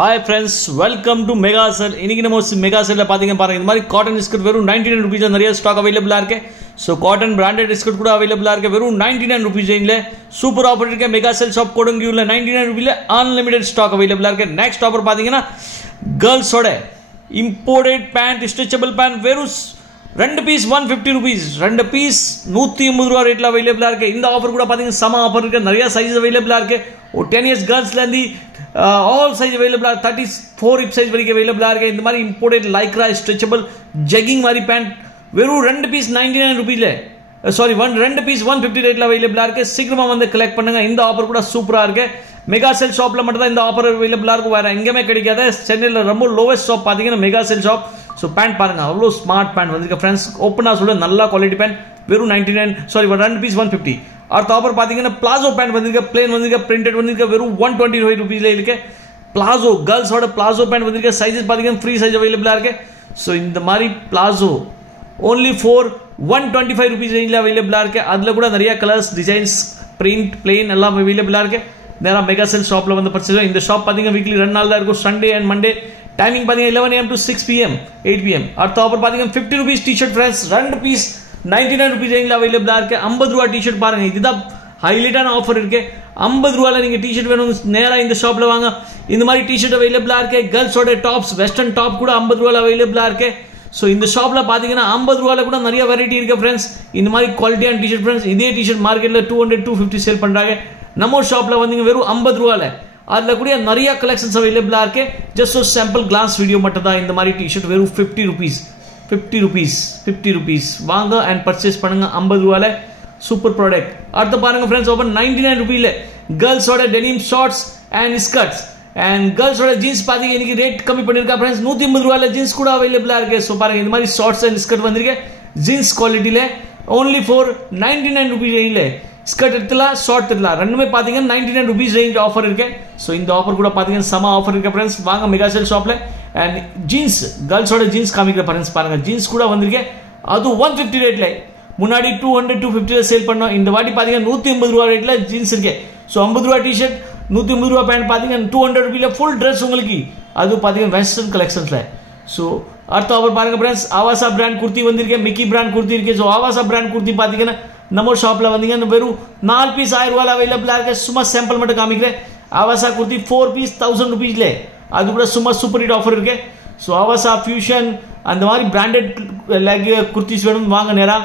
Hi friends, welcome to Mega Sale. இன்னைக்கு நம்ம mega சேல்ல பாத்தீங்க பாருங்க இந்த மாதிரி காட்டன் டிஸ்கட் வெறும் 99 ரூபீஸ்ல நிறைய ஸ்டாக் அவேலபிளா இருக்கு. சோ காட்டன் பிராண்டட் டிஸ்கட் கூட அவேலபிளா இருக்கு வெறும் 99 ரூபீஸ் ரேஞ்சில சூப்பர் ஆஃபர் இருக்கு. மெகா சேல் ஷாப் கொடுங்கியூல 99 ரூபீஸ்ல அன்லிமிட்டட் ஸ்டாக் அவேலபிளா இருக்கு. நெக்ஸ்ட் ஆஃபர் பாத்தீங்கன்னா गर्ल्सோட இம்போர்ட்டட் பேண்ட் ஸ்ட்ரெச்சபிள் பேண்ட் வெறும் 2 பீஸ் 150 ரூபீஸ் 2 பீஸ் 150 ரூபாய் ரேட்ல அவேலபிளா இருக்கு. இந்த ஆஃபர் கூட பாத்தீங்க சம ஆஃபர் இருக்கு. நிறைய சைஸ் அவேலபிளா இருக்கு. 10 இயர்ஸ் गर्ल्सல இருந்து all size available are 34 hip size வரைக்கும் available ஆ இருக்கு. இந்த மாதிரி imported lycra stretchable jegging மாதிரி பேண்ட் வெறும் 2 பீஸ் 99 ரூபீஸ்ல சாரி 2 பீஸ் 150 ரேட்ல available ஆ இருக்கு. சீக்கிரமா வந்து கலெக்ட் பண்ணுங்க. இந்த ஆஃபர் கூட சூப்பரா இருக்கு. மெகா சேல் ஷாப்ல மட்டும் தான் இந்த ஆஃபர் available ஆ இருக்கு. வேற எங்கேயுமே கிடைக்காது. சென்னையில ரொம்ப லோவஸ்ட் ஷாப் பாத்தீங்கன்னா mega sale shop. So pant பாருங்க அவ்வளோ ஸ்மார்ட் பேண்ட் வந்திருக்கு फ्रेंड्स. ஓப்பனா சொல்ல நல்ல குவாலிட்டி பேண்ட் வெறும் 99 சாரி 2 பீஸ் 150. அடுத்த ஆஃபர் பாத்தீங்கன்னா பிளாசோ பேண்ட் வந்திருக்கு. பிளேன் வந்திருக்கு. பிரிண்டட் வந்திருக்கு. வெறும் 125 ரூபீஸ்ல இருக்கு. பிளாசோ गर्ल्सோட பிளாசோ பேண்ட் வந்திருக்கு. சைஸஸ் பாத்தீங்கன்னா ஃப்ரீ சைஸ் அவேலபிளா இருக்கு. சோ இந்த மாதிரி பிளாசோ only for 125 ரூபீஸ் ரேஞ்சில அவேலபிளா இருக்கு. அதுல கூட நிறைய கலர்ஸ் டிசைன்ஸ் பிரிண்ட் பிளேன் எல்லாம் அவேலபிளா இருக்கு. நேரா மெகா சேல் ஷாப்ல வந்து பர்ச்சேஸ். இந்த ஷாப் பாத்தீங்கன்னா வீக்லி 2 நாள் தான் இருக்கும். Sunday and Monday. டைமிங் பாத்தீங்கன்னா 11 am to 6 pm 8 pm. அடுத்த ஆஃபர் பாத்தீங்கன்னா 50 rupees T-shirt friends 2 piece 99 rupees ரேஞ்சில அவேலபிளா இருக்கு. 50 ரூபாய் டி-ஷர்ட் பாருங்க. இதுதான் ஹைலைட்டான ஆஃபர் இருக்கு. 50 ரூபாயில நீங்க டி-ஷர்ட் வேணும் நேரா இந்த ஷாப்ல வாங்க. இந்த மாதிரி டி-ஷர்ட் அவேலபிளா இருக்கு. गर्ल्सோட டாப்ஸ் வெஸ்டர்ன் டாப் கூட 50 ரூபாயில அவேலபிளா இருக்கு. சோ இந்த ஷாப்ல பாத்தீங்கன்னா 50 ரூபாயில கூட நிறைய வெரைட்டி இருக்கு फ्रेंड्स. இந்த மாதிரி குவாலிட்டியான டி-ஷர்ட் फ्रेंड्स. இதே டி-ஷர்ட் மார்க்கெட்ல 200 250 சேல் பண்றாங்க. நம்ம ஷாப்ல வந்தீங்க வெறும் 50 ரூபாயில அதுல கூட நிறைய கலெக்ஷன்ஸ் அவேலபிளா இருக்கு. ஜஸ்ட் ஒரு சாம்பிள் கிளாஸ் வீடியோ மட்டும் தான். இந்த மாதிரி டி-ஷர்ட் வெறும் 50 ரூபீஸ் வாங்க அண்ட் பர்ச்சேஸ் பண்ணுங்க 50 ரூபாயில சூப்பர் ப்ராடக்ட். அடுத்து பாருங்க फ्रेंड्स ஓபன் 99 ரூபீஸ்ல गर्ल्सோட denim shorts and skirts and गर्ल्सோட ஜீன்ஸ் பாத்தீங்க இன்னைக்கு ரேட் கம்மி பண்ணிருக்கா फ्रेंड्स. 150 ரூபாயில ஜீன்ஸ் கூட அவேலபிளா இருக்கு. சோ பாருங்க இந்த மாதிரி ஷார்ட்ஸ் அண்ட் ஸ்கர்ட் வந்திருக்கு. ஜீன்ஸ் குவாலிட்டில only for 99 ரூபீஸ் ரேஞ்சில ஸ்கர்ட் எடுத்துலாம் ஷார்ட் எடுத்துலாம். ரெண்டுமே பாத்தீங்கன்னா 99 ரூபீஸ் ரேஞ்ச் ஆஃபர் இருக்கு. சோ இந்த ஆஃபர் கூட பாத்தீங்கன்னா சம ஆஃபர் இருக்கு फ्रेंड्स. வாங்க மெகா சேல் ஷாப்ல அண்ட் ஜீன்ஸ் गर्ल्सோட ஜீன்ஸ் காமிக்கிற फ्रेंड्स பாருங்க. ஜீன்ஸ் கூட வந்திருக்கு. அது 150 ரேட்ல முன்னாடி 200 250 சேல் பண்ணோம். இந்த வாட்டி பாத்தீங்கன்னா 150 ரூபாய் ரேட்ல ஜீன்ஸ் இருக்கு. சோ 50 ரூபாய் டி-ஷர்ட் 150 ரூபாய் பேண்ட் பாத்தீங்கன்னா 200 ரூபாயில ஃபுல் Dress உங்களுக்கு. அது பாத்தீங்கன்னா வெஸ்டர்ன் கலெக்ஷன்ஸ்ல. சோ அடுத்த ஆஃபர் பாருங்க फ्रेंड्स. ஆவாசா பிராண்ட் குர்த்தி வந்திருக்கு. மிக்கி பிராண்ட் குர்த்தி இருக்கு. சோ ஆவாசா பிராண்ட் குர்த்தி பாத்தீங்கன்னா நம்ம ஷாப்ல வந்தீங்கன்னா வெறும் 4 பீஸ் 1000 ரூபாயில அவேலபிளா இருக்கு. சும்மா சாம்பிள் மட்டும் காமிக்கிறேன். ஆவாசா குர்த்தி 4 பீஸ் 1000 ரூபீஸ்ல அது கூட சும்மா சூப்பர் ஹிட் ஆஃபர் இருக்கு. சோ ஆவாசா ஃபியூஷன் அந்த மாதிரி பிராண்டட் லெக் குர்த்திஸ் வேணும் வாங்க நேரா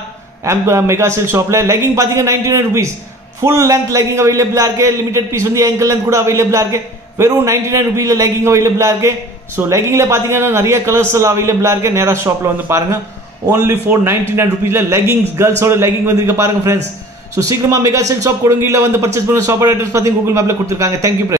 மெகா சேல் ஷாப்ல. லெகிங் பாத்தீங்கன்னா 99 ரூபீஸ் ஃபுல் லென்த் லெகிங் அவேலபிளா இருக்கு. லிமிடெட் பீஸ் வந்து ankle length கூட அவேலபிளா இருக்கு. வெறும் 99 ரூபீஸ்ல லெகிங் அவேலபிளா இருக்கு. சோ லெகிங்ல பாத்தீங்கன்னா நிறைய கலர்ஸ் எல்லாம் அவேலபிளா இருக்கு. நேரா ஷாப்ல வந்து பாருங்க. only for 99 ரூபீஸ்ல லெகிங்ஸ் गर्ल्सோட லெகிங் வந்திருக்கு பாருங்க फ्रेंड्स. சோ சீக்கிரமா மெகா சேல் ஷாப் கொடுங்கில வந்து பர்ச்சேஸ் பண்ணுங்க. ஷாப் அட்ரஸ் பாத்தீங்கன்னா கூகுள் மேப்ல கொடுத்திருக்காங்க. Thank you.